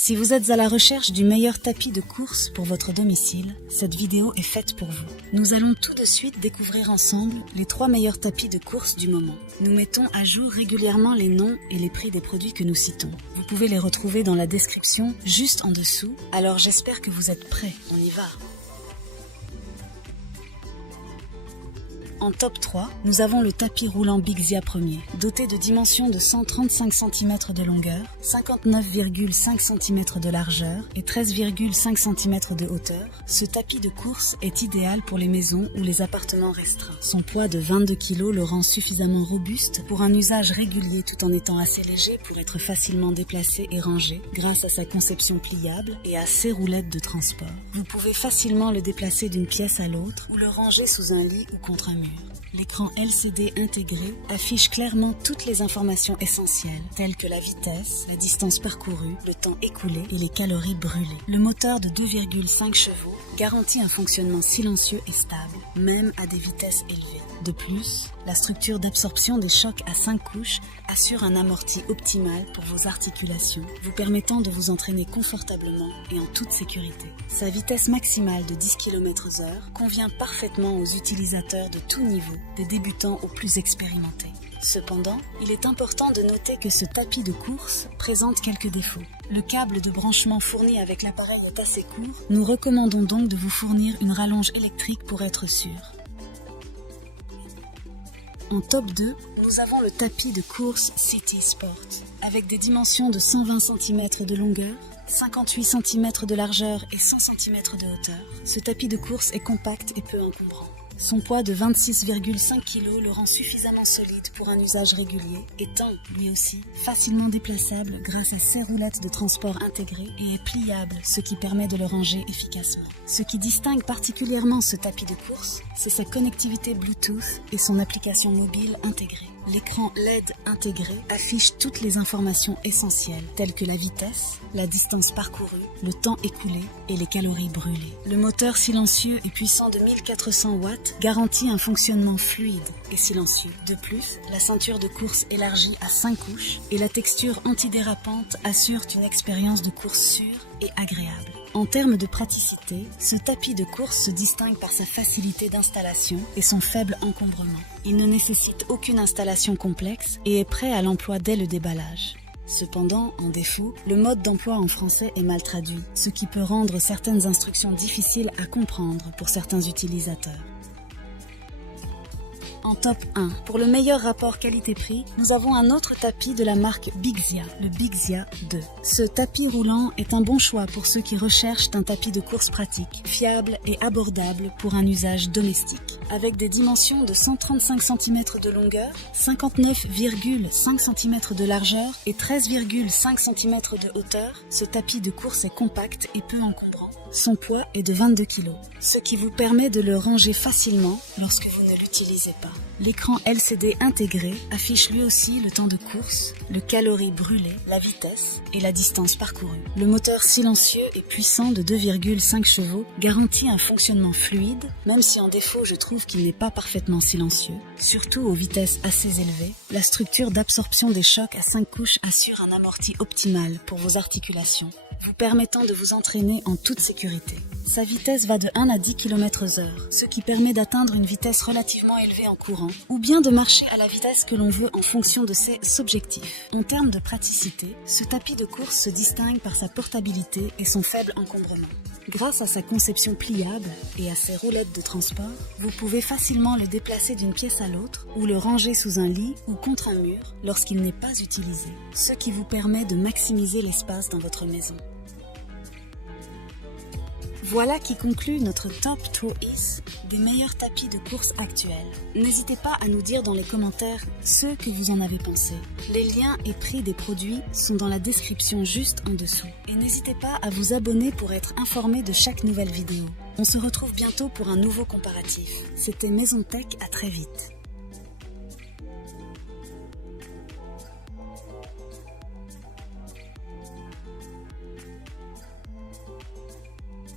Si vous êtes à la recherche du meilleur tapis de course pour votre domicile, cette vidéo est faite pour vous. Nous allons tout de suite découvrir ensemble les 3 meilleurs tapis de course du moment. Nous mettons à jour régulièrement les noms et les prix des produits que nous citons. Vous pouvez les retrouver dans la description juste en dessous, alors j'espère que vous êtes prêts, on y va. En top 3, nous avons le tapis roulant Bixia Premier, doté de dimensions de 135 cm de longueur, 59,5 cm de largeur et 13,5 cm de hauteur. Ce tapis de course est idéal pour les maisons ou les appartements restreints. Son poids de 22 kg le rend suffisamment robuste pour un usage régulier tout en étant assez léger pour être facilement déplacé et rangé grâce à sa conception pliable et à ses roulettes de transport. Vous pouvez facilement le déplacer d'une pièce à l'autre ou le ranger sous un lit ou contre un mur. L'écran LCD intégré affiche clairement toutes les informations essentielles, telles que la vitesse, la distance parcourue, le temps écoulé et les calories brûlées. Le moteur de 2,5 chevaux garantit un fonctionnement silencieux et stable, même à des vitesses élevées. De plus, la structure d'absorption des chocs à 5 couches assure un amorti optimal pour vos articulations, vous permettant de vous entraîner confortablement et en toute sécurité. Sa vitesse maximale de 10 km/h convient parfaitement aux utilisateurs de tout niveau, des débutants aux plus expérimentés. Cependant, il est important de noter que ce tapis de course présente quelques défauts. Le câble de branchement fourni avec l'appareil est assez court. Nous recommandons donc de vous fournir une rallonge électrique pour être sûr. En top 2, nous avons le tapis de course City Sport, avec des dimensions de 120 cm de longueur, 58 cm de largeur et 100 cm de hauteur. Ce tapis de course est compact et peu encombrant. Son poids de 26,5 kg le rend suffisamment solide pour un usage régulier, étant, lui aussi, facilement déplaçable grâce à ses roulettes de transport intégrées et est pliable, ce qui permet de le ranger efficacement. Ce qui distingue particulièrement ce tapis de course, c'est sa connectivité Bluetooth et son application mobile intégrée. L'écran LED intégré affiche toutes les informations essentielles, telles que la vitesse, la distance parcourue, le temps écoulé et les calories brûlées. Le moteur silencieux et puissant de 1400 watts garantit un fonctionnement fluide et silencieux. De plus, la ceinture de course élargie à 5 couches et la texture antidérapante assurent une expérience de course sûre et agréable. En termes de praticité, ce tapis de course se distingue par sa facilité d'installation et son faible encombrement. Il ne nécessite aucune installation complexe et est prêt à l'emploi dès le déballage. Cependant, en défaut, le mode d'emploi en français est mal traduit, ce qui peut rendre certaines instructions difficiles à comprendre pour certains utilisateurs. En top 1, pour le meilleur rapport qualité-prix, nous avons un autre tapis de la marque Bixia, le Bixia 2. Ce tapis roulant est un bon choix pour ceux qui recherchent un tapis de course pratique, fiable et abordable pour un usage domestique. Avec des dimensions de 135 cm de longueur, 59,5 cm de largeur et 13,5 cm de hauteur, ce tapis de course est compact et peu encombrant. Son poids est de 22 kg, ce qui vous permet de le ranger facilement lorsque vous ne l'utilisez pas. L'écran LCD intégré affiche lui aussi le temps de course, le calories brûlées, la vitesse et la distance parcourue. Le moteur silencieux et puissant de 2,5 chevaux garantit un fonctionnement fluide, même si en défaut je trouve qu'il n'est pas parfaitement silencieux. Surtout aux vitesses assez élevées, la structure d'absorption des chocs à 5 couches assure un amorti optimal pour vos articulations, vous permettant de vous entraîner en toute sécurité. Sa vitesse va de 1 à 10 km/h, ce qui permet d'atteindre une vitesse relativement élevée en courant, ou bien de marcher à la vitesse que l'on veut en fonction de ses objectifs. En termes de praticité, ce tapis de course se distingue par sa portabilité et son faible encombrement. Grâce à sa conception pliable et à ses roulettes de transport, vous pouvez facilement le déplacer d'une pièce à l'autre ou le ranger sous un lit ou contre un mur lorsqu'il n'est pas utilisé, ce qui vous permet de maximiser l'espace dans votre maison. Voilà qui conclut notre top 3 des meilleurs tapis de course actuels. N'hésitez pas à nous dire dans les commentaires ce que vous en avez pensé. Les liens et prix des produits sont dans la description juste en dessous. Et n'hésitez pas à vous abonner pour être informé de chaque nouvelle vidéo. On se retrouve bientôt pour un nouveau comparatif. C'était Maison Tech, à très vite.